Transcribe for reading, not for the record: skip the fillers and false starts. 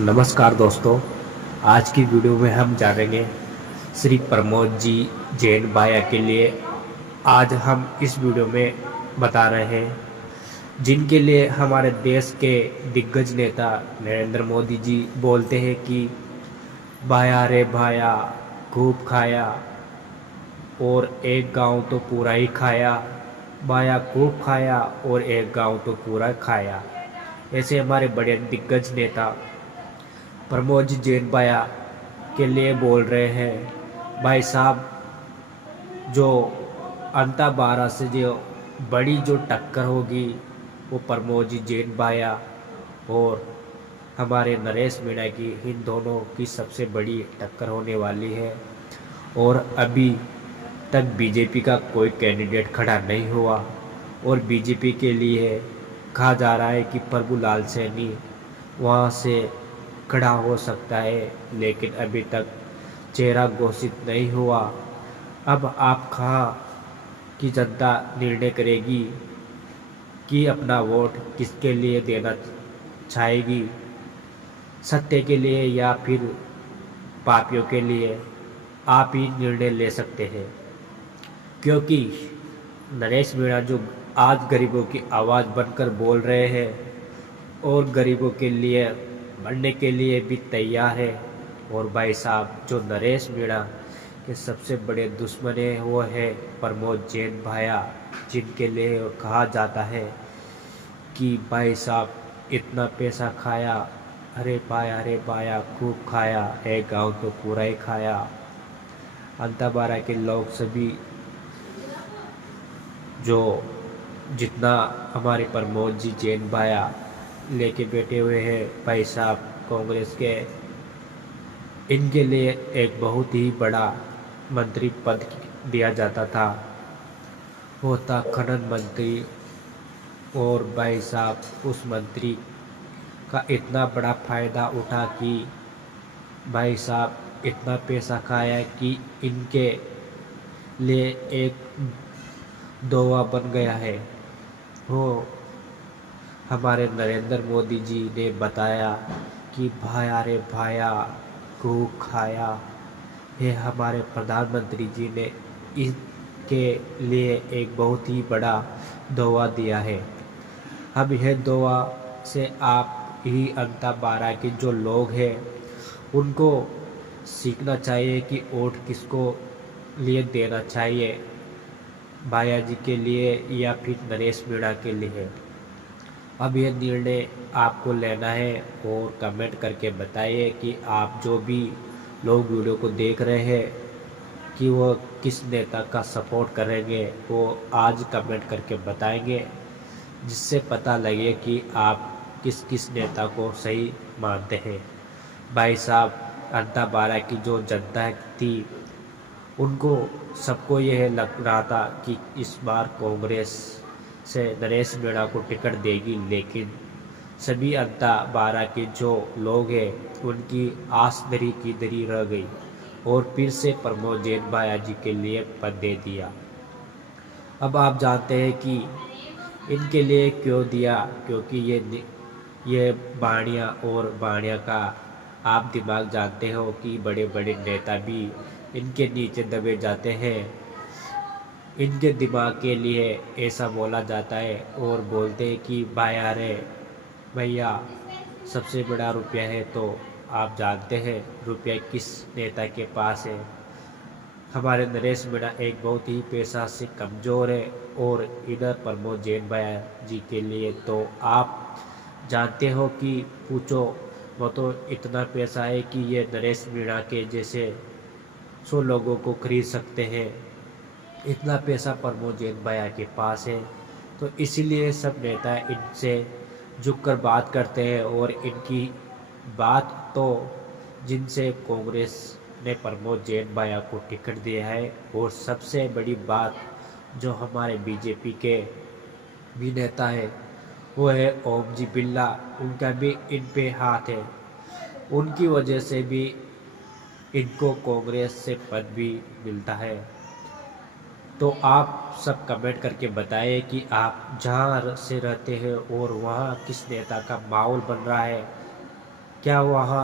नमस्कार दोस्तों। आज की वीडियो में हम जानेंगे श्री प्रमोद जी जैन भाया के लिए। आज हम इस वीडियो में बता रहे हैं जिनके लिए हमारे देश के दिग्गज नेता नरेंद्र मोदी जी बोलते हैं कि भाया रे भाया खूब खाया और एक गांव तो पूरा ही खाया, भाया खूब खाया और एक गांव तो पूरा खाया। ऐसे हमारे बड़े दिग्गज नेता प्रमोद जी जैन भाया के लिए बोल रहे हैं। भाई साहब, जो अंता 12 से जो बड़ी जो टक्कर होगी वो प्रमोद जी जैन भाया और हमारे नरेश मीणा की, इन दोनों की सबसे बड़ी टक्कर होने वाली है। और अभी तक बीजेपी का कोई कैंडिडेट खड़ा नहीं हुआ और बीजेपी के लिए कहा जा रहा है कि प्रभुलाल सैनी वहाँ से खड़ा हो सकता है, लेकिन अभी तक चेहरा घोषित नहीं हुआ। अब आप कहाँ की जनता निर्णय करेगी कि अपना वोट किसके लिए देना चाहेगी, सत्य के लिए या फिर पापियों के लिए। आप ही निर्णय ले सकते हैं, क्योंकि नरेश मीणा जो आज गरीबों की आवाज़ बनकर बोल रहे हैं और गरीबों के लिए मरने के लिए भी तैयार है। और भाई साहब, जो नरेश मीणा के सबसे बड़े दुश्मन है वो है प्रमोद जैन भाया, जिनके लिए कहा जाता है कि भाई साहब इतना पैसा खाया, अरे भाया खूब खाया, एक गांव तो पूरा ही खाया। अंताबारा के लोग सभी जो जितना हमारे प्रमोद जी जैन भाया लेके बैठे हुए हैं भाई साहब कांग्रेस के, इनके लिए एक बहुत ही बड़ा मंत्री पद दिया जाता था, वो था खनन मंत्री। और भाई साहब उस मंत्री का इतना बड़ा फ़ायदा उठा कि भाई साहब इतना पैसा खाया कि इनके लिए एक दोवा बन गया है। वो हमारे नरेंद्र मोदी जी ने बताया कि भाया रे भाया खूब खाया। ये हमारे प्रधानमंत्री जी ने इसके लिए एक बहुत ही बड़ा दोवा दिया है। अब यह दोवा से आप ही अंता 12 के जो लोग हैं उनको सीखना चाहिए कि वोट किसको लिए देना चाहिए, भाया जी के लिए या फिर नरेश मीणा के लिए। अब यह निर्णय आपको लेना है और कमेंट करके बताइए कि आप जो भी लोग वीडियो को देख रहे हैं कि वो किस नेता का सपोर्ट करेंगे, वो आज कमेंट करके बताएंगे, जिससे पता लगे कि आप किस किस नेता को सही मानते हैं। भाई साहब, अंता 12 की जो जनता थी उनको सबको यह लग रहा था कि इस बार कांग्रेस से नरेश मीणा को टिकट देगी, लेकिन सभी अंता 12 के जो लोग हैं उनकी आस दरी की दरी रह गई और फिर से प्रमोद जैन भाया जी के लिए पद दे दिया। अब आप जानते हैं कि इनके लिए क्यों दिया, क्योंकि ये बाणिया और बाणिया का आप दिमाग जानते हो कि बड़े बड़े नेता भी इनके नीचे दबे जाते हैं। इनके दिमाग के लिए ऐसा बोला जाता है और बोलते हैं कि भाया रे भैया सबसे बड़ा रुपया है। तो आप जानते हैं रुपया किस नेता के पास है। हमारे नरेश मीणा एक बहुत ही पैसा से कमज़ोर है और इधर प्रमोद जैन भाया जी के लिए तो आप जानते हो कि पूछो वो, तो इतना पैसा है कि ये नरेश मीणा के जैसे 100 लोगों को खरीद सकते हैं। इतना पैसा प्रमोद जैन भाया के पास है, तो इसीलिए सब नेता इनसे झुककर बात करते हैं। और इनकी बात तो जिनसे कांग्रेस ने प्रमोद जैन भाया को टिकट दिया है, और सबसे बड़ी बात जो हमारे बीजेपी के भी नेता है वो है ओम जी बिरला, उनका भी इन पे हाथ है। उनकी वजह से भी इनको कांग्रेस से पद भी मिलता है। तो आप सब कमेंट करके बताएं कि आप जहाँ से रहते हैं और वहाँ किस नेता का माहौल बन रहा है। क्या वहाँ